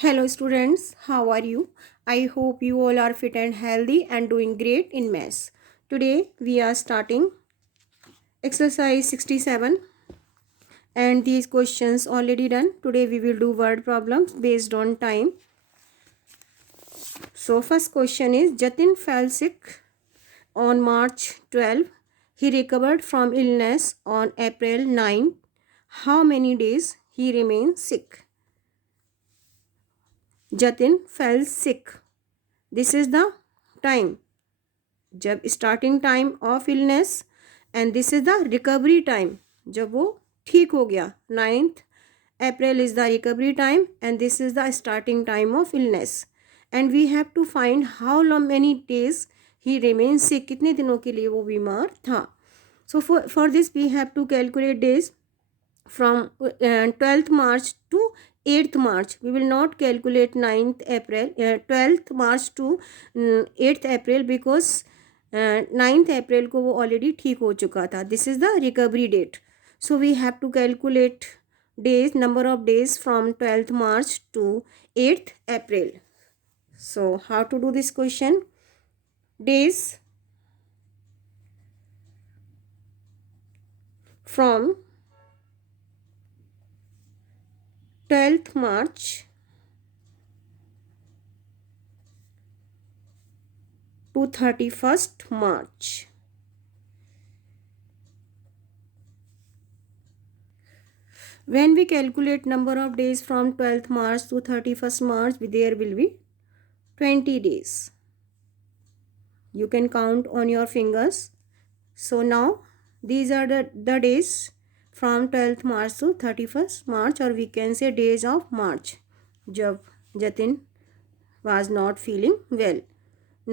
Hello students, how are you? I hope you all are fit and healthy and doing great in maths. Today we are starting exercise 67 and these questions already done. Today we will do word problems based on time. So first question is Jatin fell sick on March 12. He recovered from illness on April 9. How many days he remained sick? Jatin fell sick. This is the time. जब starting time of illness and this is the recovery time जब वो ठीक हो गया 9th April is the recovery time and this is the starting time of illness and we have to find how long many days he remain sick कितने दिनों के लिए वो बीमार था so for this we have to calculate days from 12th March to 8th March. We will not calculate 9th April, 12th March to 8th April because 9th April को वो already ठीक हो चुका था. This is the recovery date. So we have to calculate days, number of days from 12th March to 8th April. So how to do this question? Days from 12th March to 31st March. When we calculate number of days from 12th March to 31st March, there will be 20 days. You can count on your fingers. So now these are the days from 12th March to 31st March, or we can say days of March जब Jatin was not feeling well.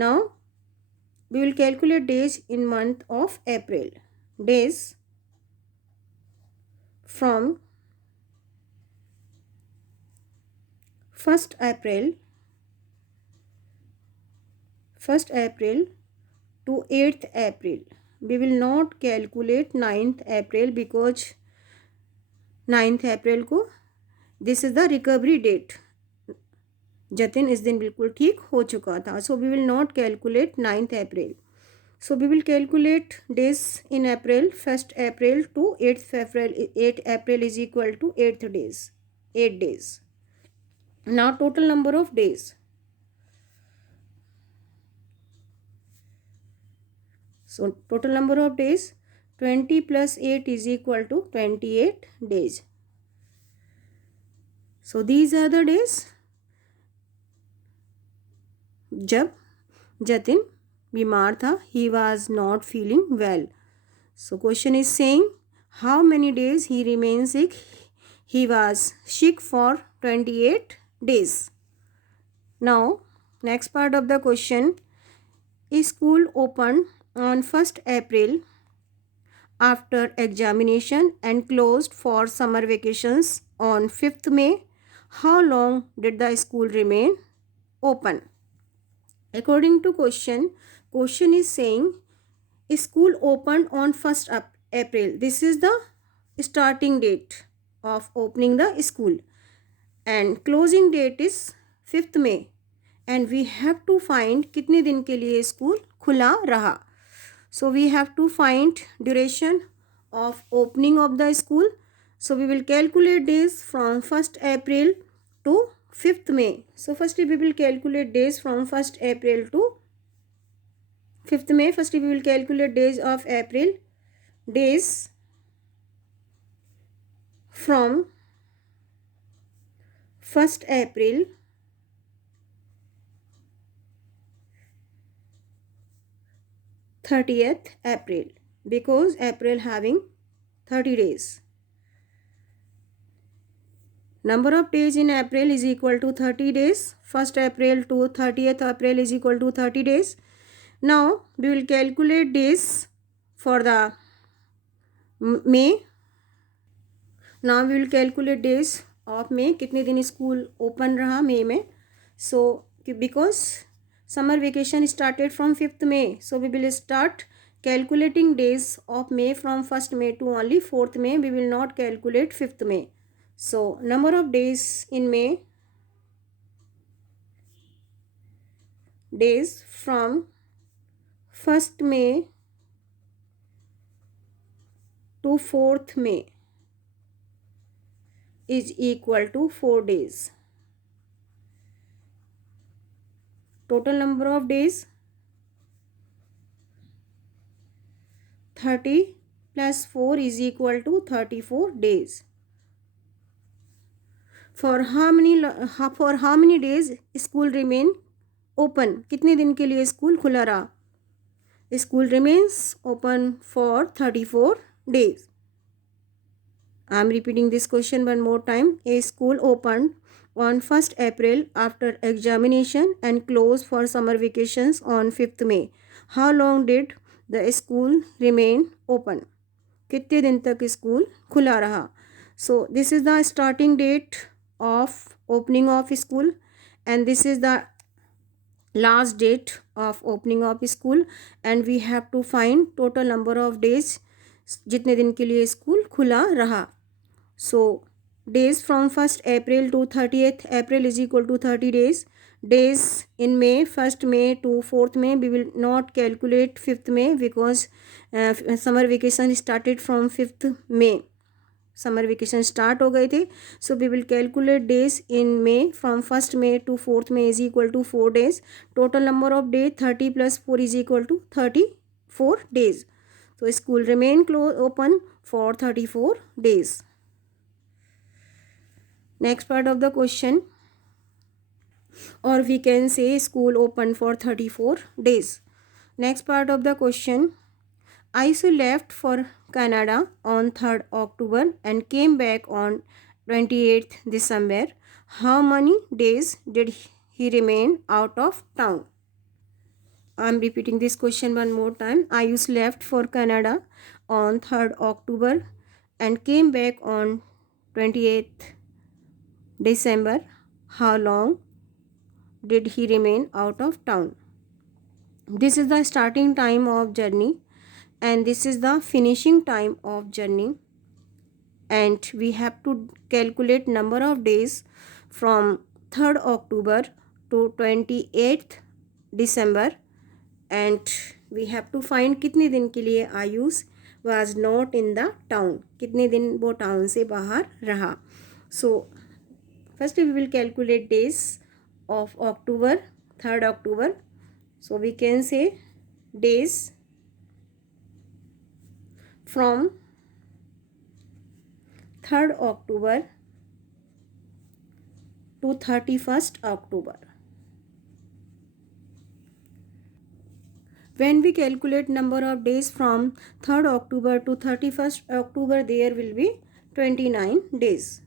Now we will calculate days in month of April. Days from 1st April to 8th April. We will not calculate 9th April because 9th April को this is the recovery date. Jatin इस दिन बिल्कुल ठीक हो चुका था. So we will not calculate 9th April. So we will calculate days in April. 1st April to 8th April. 8th April is equal to 8th days. 8 days. Now total number of days. So total number of days 20 plus 8 is equal to 28 days. So these are the days जब जतिन बीमार था. He was not feeling well. So question is saying how many days he remained sick. He was sick for 28 days. Now next part of the question. School opened on 1st April after examination and closed for summer vacations on 5th May. How long did the school remain open? According to question is saying school opened on 1st April. This is the starting date of opening the school and closing date is 5th May and we have to find कितने दिन के लिए school खुला रहा. So we have to find duration of opening of the school. So we will calculate days from 1st April to 5th May. So firstly we will calculate days from 1st April to 5th May. Firstly we will calculate days of April. Days from 1st April to 30th April because April having 30 days. Number of days in April is equal to 30 days. 1st April to 30th April is equal to 30 days. Now we will calculate days for the May. Now we will calculate days of May. कितने दिन school open रहा मई में. So because summer vacation started from 5th May. So we will start calculating days of May from 1st May to only 4th May. We will not calculate 5th May. So number of days in May days from 1st May to 4th May is equal to 4 days. Total number of days 30 plus 4 is equal to 34 days. For how many days school remain open? कितने दिन के लिए school खुला रहा? School remains open for 34 days. I am repeating this question one more time. A school opened on 1st April after examination and closed for summer vacations on 5th May. How long did the school remain open? कितने दिन तक school खुला रहा? So this is the starting date of opening of school and this is the last date of opening of school and we have to find total number of days जितने दिन के लिए school खुला रहा. So days from 1st April to 30th April is equal to 30 days. Days in May 1st May to 4th May, we will not calculate 5th May because summer vacation started from 5th May. Summer vacation start हो गए थे. So we will calculate days in May from 1st May to 4th May is equal to 4 days. Total number of day 30 + 4 is equal to 34 days. So school remain open for 34 days. Next part of the question, or we can say school open for 34 days. Next part of the question, Aisu left for Canada on 3rd October and came back on 28th December. How many days did he remain out of town? I am repeating this question one more time. Ayush left for Canada on 3rd October and came back on 28th December. How long did he remain out of town? This is the starting time of journey and this is the finishing time of journey and we have to calculate number of days from 3rd October to 28th December and we have to find कितने दिन के लिए Ayush was not in the town, कितने दिन वो town से बाहर रहा. So first we will calculate days of October, 3rd October. So we can say days from 3rd October to 31st October. When we calculate number of days from 3rd October to 31st October, there will be 29 days.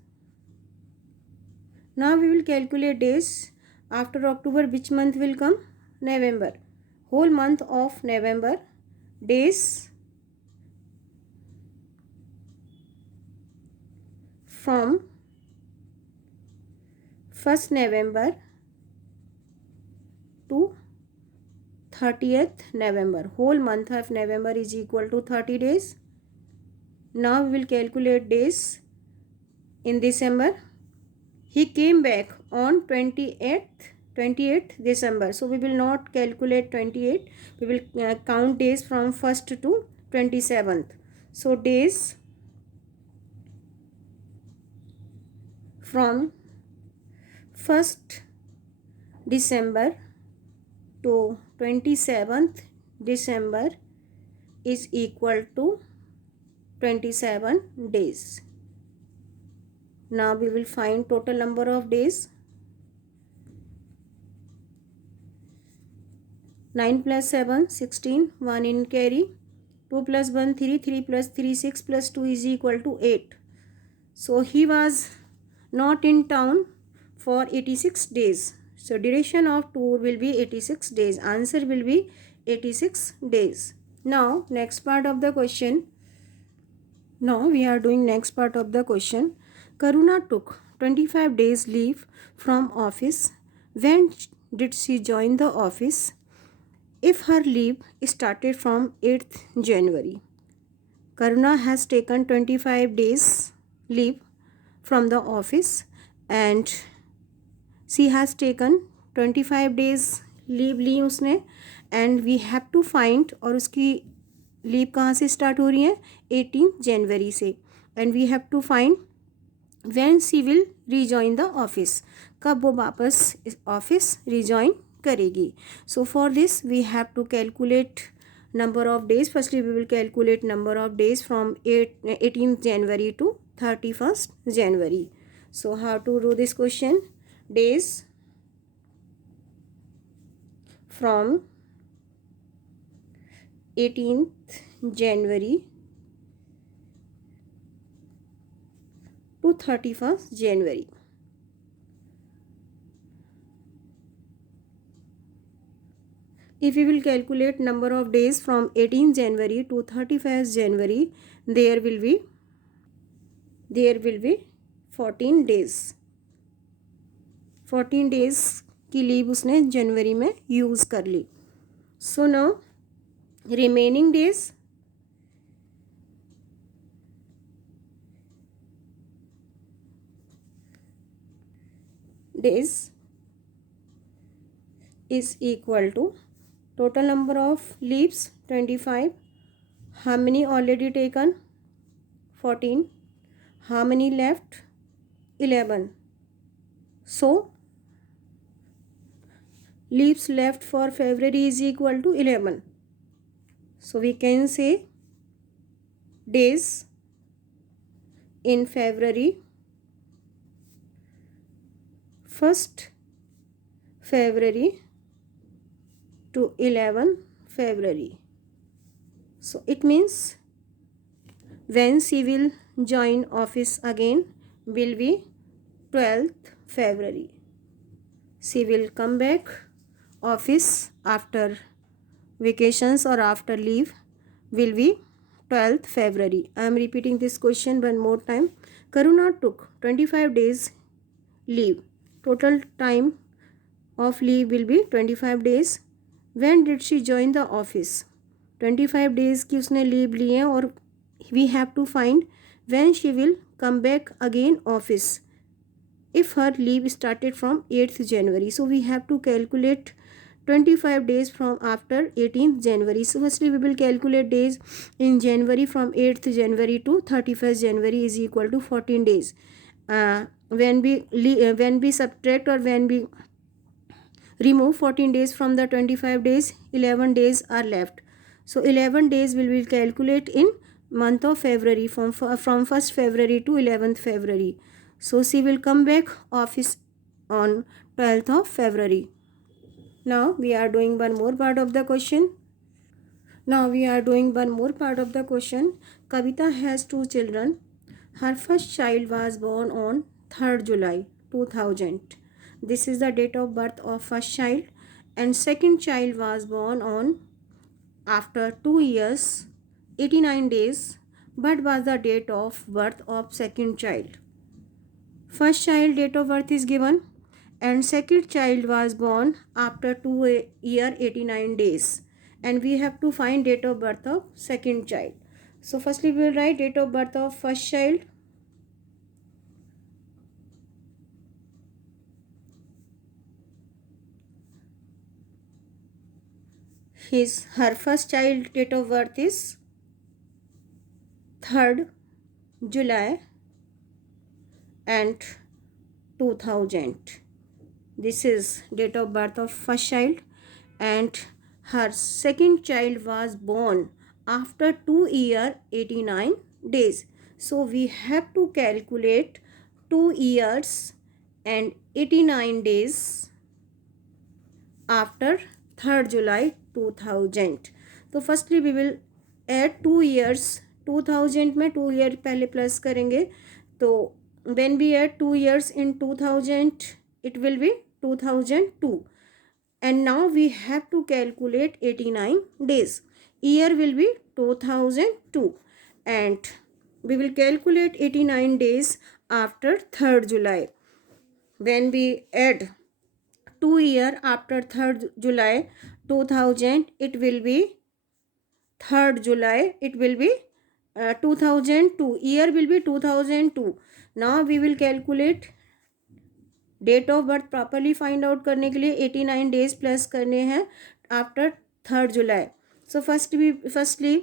Now we will calculate days after October. Which month will come? November. Whole month of November, days from 1st November to 30th November. Whole month of November is equal to 30 days. Now we will calculate days in December. He came back on 28th December. So we will not calculate 28. We will count days from 1st to 27th. So days from 1st December to 27th December is equal to 27 days. Now we will find total number of days. 9 plus 7, 16, 1 in carry, 2 plus 1, 3, 3 plus 3, 6 plus 2 is equal to 8. So he was not in town for 86 days. So duration of tour will be 86 days. Answer will be 86 days. Now next part of the question. Now we are doing next part of the question. Karuna took 25 days leave from office. When did she join the office? If her leave started from 8th January, Karuna has taken 25 days leave from the office and she has taken 25 days leave ली उसने, and we have to find, और उसकी leave कहाँ से start हो रही है, 18 जनवरी से, and we have to find when she will rejoin the office, कब वो वापस ऑफिस रीजॉइन करेगी. So for this we have to calculate number of days. Firstly we will calculate number of days from 18th January to 31st January. So how to do this question? Days from 18th January to 31st January. If we will calculate number of days from 18th January to 31st January, there will be 14 days. 14 days की leave उसने जनवरी में use कर ली. So now remaining days is equal to total number of leaves 25. How many already taken? 14. How many left? 11. So leaves left for February is equal to 11. So we can say days in February, 1st February to 11 February. So it means when she will join office again will be 12th February. She will come back office after vacations or after leave will be 12th February. I am repeating this question one more time. Karuna took 25 days leave. Total time of leave will be 25 days. When did she join the office? 25 days की उसने leave ली है, और we have to find when she will come back again office if her leave started from 8th January. So we have to calculate 25 days from after 18th January. So firstly we will calculate days in January. From 8th January to 31st January is equal to 14 days. When we subtract, or when we remove 14 days from the 25 days, 11 days are left. So 11 days will calculate in month of February, from 1st February to 11th February. So she will come back office on 12th of February. Now we are doing one more part of the question. Kavita has 2 children. Her first child was born on 3rd July 2000. This is the date of birth of first child, and second child was born on after 2 years 89 days. What was the date of birth of second child? First child date of birth is given, and second child was born after 2 year 89 days, and we have to find date of birth of second child. So firstly we will write date of birth of first child. Her first child date of birth is 3rd July and 2000. This is date of birth of first child, and her second child was born after 2 year 89 days. So we have to calculate 2 years and 89 days after 3rd July 2000. तो firstly we will add 2 years. 2000 में 2 year पहले plus करेंगे, तो when we add 2 years in 2000 it will be 2002, and now we have to calculate 89 days. Year will be 2002, and we will calculate 89 days after 3rd July. When we add 2 year after 3rd July 2000, it will be 3rd July, it will be 2002. Year will be 2002. Now we will calculate date of birth properly find out करने के लिए 89 days plus करने हैं after 3rd July. So firstly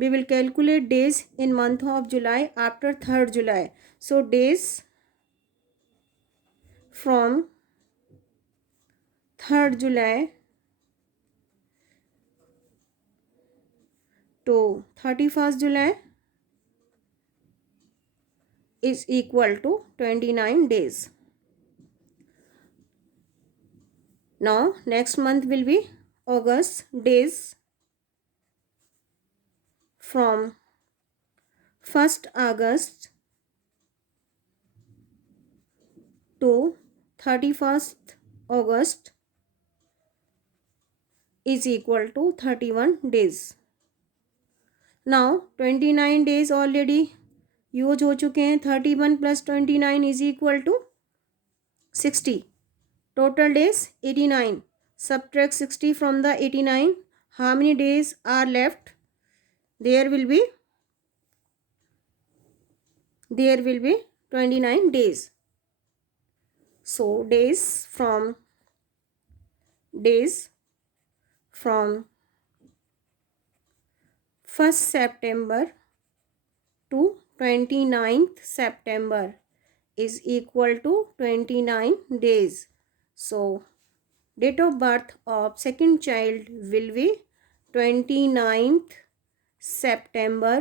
we will calculate days in month of July after 3rd July. So days from 3rd July to 31st July is equal to 29 days. Now next month will be August. Days from 1st August to 31st August is equal to 31 days. Now 29 days already use हो चुके हैं. 31 + 29 is equal to 60. Total days 89. Subtract 60 from the 89. How many days are left? There will be 29 days. So days from 1st September to 29th September is equal to 29 days. So date of birth of second child will be 29th September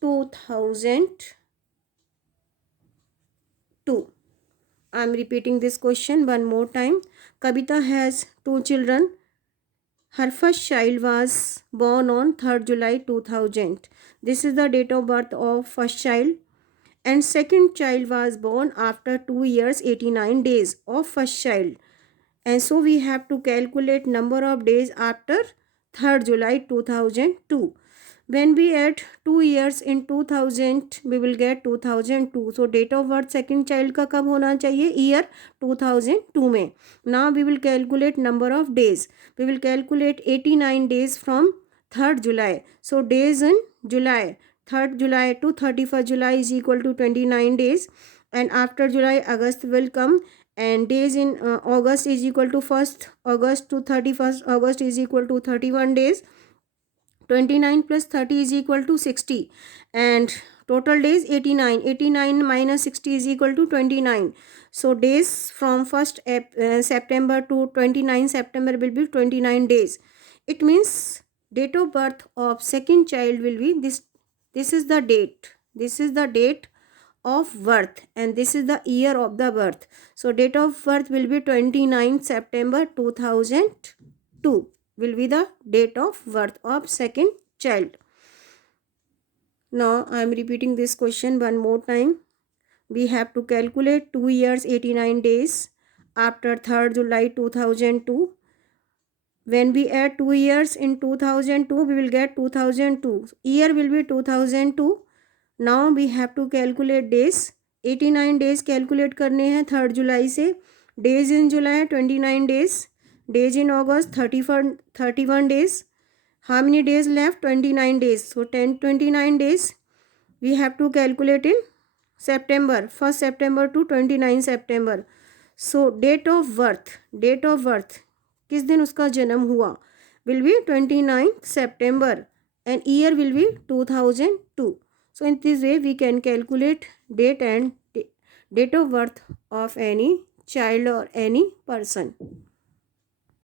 2002. I am repeating this question one more time. Kavita has 2 children. Her first child was born on 3rd July 2000. This is the date of birth of first child. And second child was born after 2 years 89 days of first child. And so we have to calculate number of days after 3rd July 2002. When we add 2 years in 2000, we will get 2002. So date of birth second child का कब होना चाहिए? Year 2002 में. Now we will calculate number of days. We will calculate 89 days from 3rd July. So days in July, 3rd July to 31st July is equal to 29 days. And after July, August will come. And days in August is equal to 1st August to 31st August is equal to 31 days. 29 plus 30 is equal to 60. And total days 89. 89 minus 60 is equal to 29. So days from 1st September to 29 September will be 29 days. It means date of birth of second child will be this. This is the date. This is the date of birth and this is the year of the birth. So date of birth will be 29 September 2002 will be the date of birth of second child. Now I am repeating this question one more time. We have to calculate 2 years 89 days after 3rd July 2002. When we add 2 years in 2002, we will get 2002. Year will be 2002. Now we have to calculate days. 89 days calculate करने हैं 3rd July से. Days in July 29 days. Days in August 31 days. How many days left? 29 days. So 29 days we have to calculate in September. 1st September to 29 September. So date of birth किस दिन उसका जन्म हुआ will be 29th September and year will be 2002. So in this way we can calculate date and date of birth of any child or any person.